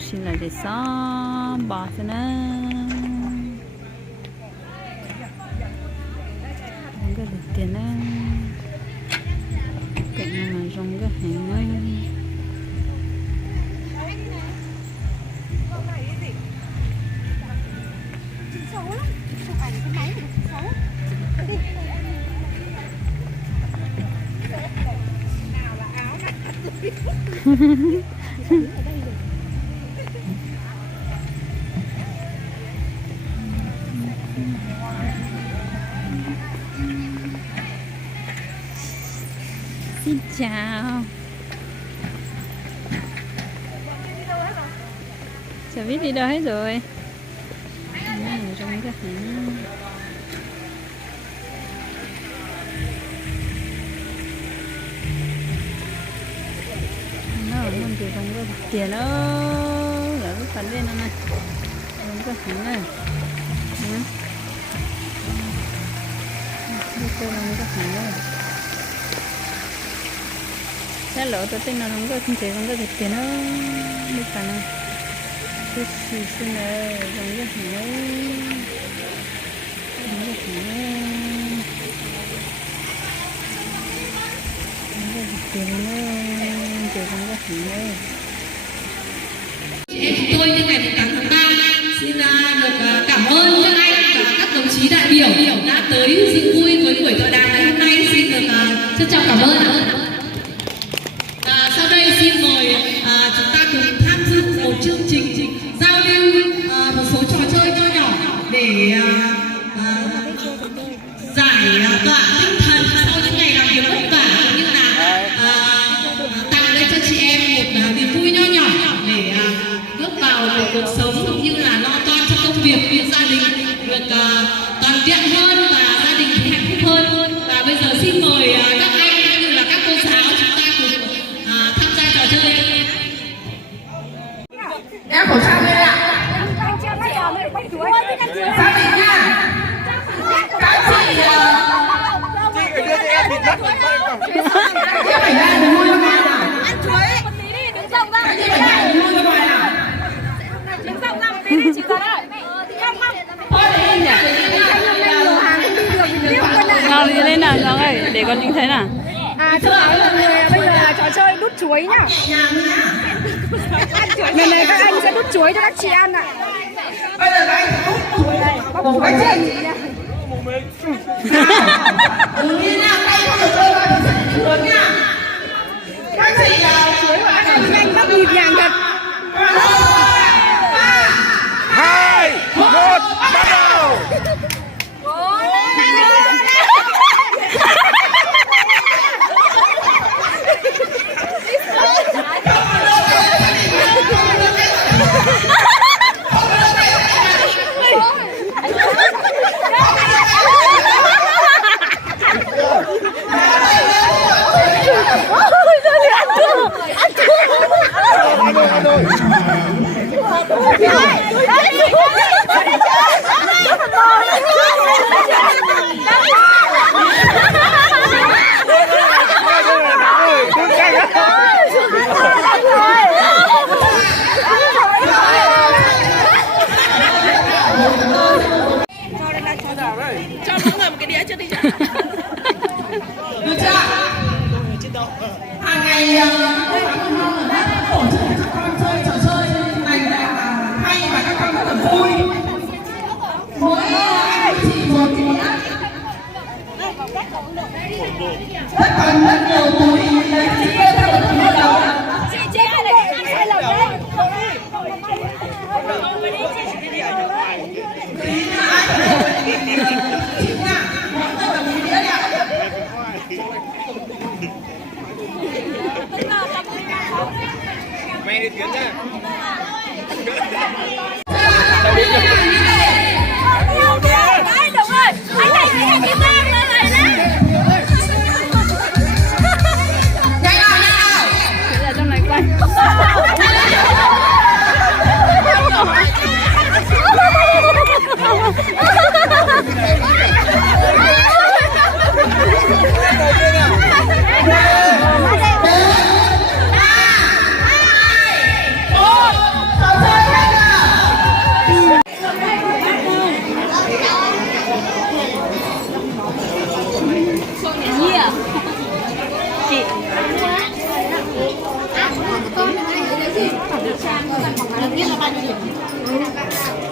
xin là để xó bò cho nó cái được tiền á cạnh mà rong cái hàng á xin chào. Chả biết đi đâu hết rồi. Trong cái hàng nó mình chỉ không có tiền đó là cái phần đây này không có hàng này đi cô không có hàng đây thế lỗ tôi tin là không có chỉ không có được tiền đó đi phần này cái gì xin này không có hàng đấy không có hàng đấy không có được tiền nữa không có hàng đấy. Chị em chúng tôi nhân ngày 8 tháng 3 xin được cảm ơn các anh và các đồng chí đại biểu đã tới dự vui với buổi tọa đàm ngày hôm nay. Xin được trân trọng cảm ơn ạ. Sau đây xin mời chúng ta cùng tham dự một chương trình giao lưu một số trò chơi nho nhỏ để giải tỏa tinh thần sau những ngày làm việc vất vả cũng như là tặng lên cho chị em một niềm vui nho nhỏ để bước vào một cuộc sống cũng như là lo toan cho công việc với gia đình được toàn diện hơn và gia đình thì hạnh phúc hơn. Và bây giờ xin mời các anh cũng như là các cô giáo chúng ta cùng tham gia trò chơi. Đeo khẩu trang lên ạ. Xác định nha. Các chị phải đưa cho em bịt mắt em phải ra đừng nuôi ra nào. Ăn chuối. Đứng rộng ra. Các chị phải ra đừng nuôi ra ngoài nào. Đứng rộng ra một tí đi chị Tuấn ơi. Thôi để nhỉ. Nào đi lên nào Giang ơi, để con nhìn thấy nào. Thưa mọi người, bây giờ là trò chơi đút chuối nhá. Lần này các anh sẽ đút chuối cho các chị ăn ạ. Bây giờ các anh đút chuối này. Bóc chuối cho chị nha. Đừng đi nào, tay không được chơi vào thì chuối nha. Các chị chuối vào Các anh bóc nhịp nhàng thật. 3, 2, 1, bắt đầu. cho mỗi người một cái đĩa trước đi chứ. Được chưa? Hàng ngày đây là con Hương ở đây tổ chức cho các con chơi trò chơi này là hay và các con rất là vui. Mỗi anh chị một đĩa. Rất còn rất nhiều túi đấy chị kia theo được một đầu. Chị ai này ăn sai lẩu đấy. Mẹ đi tiến nha. Đấy, đúng rồi. Anh này cái kim vang lên này đấy. Nhanh nào, nhanh nào. Thế là trong này quay. Hãy subscribe cho kênh Ghiền Mì Gõ để không bỏ lỡ những video hấp dẫn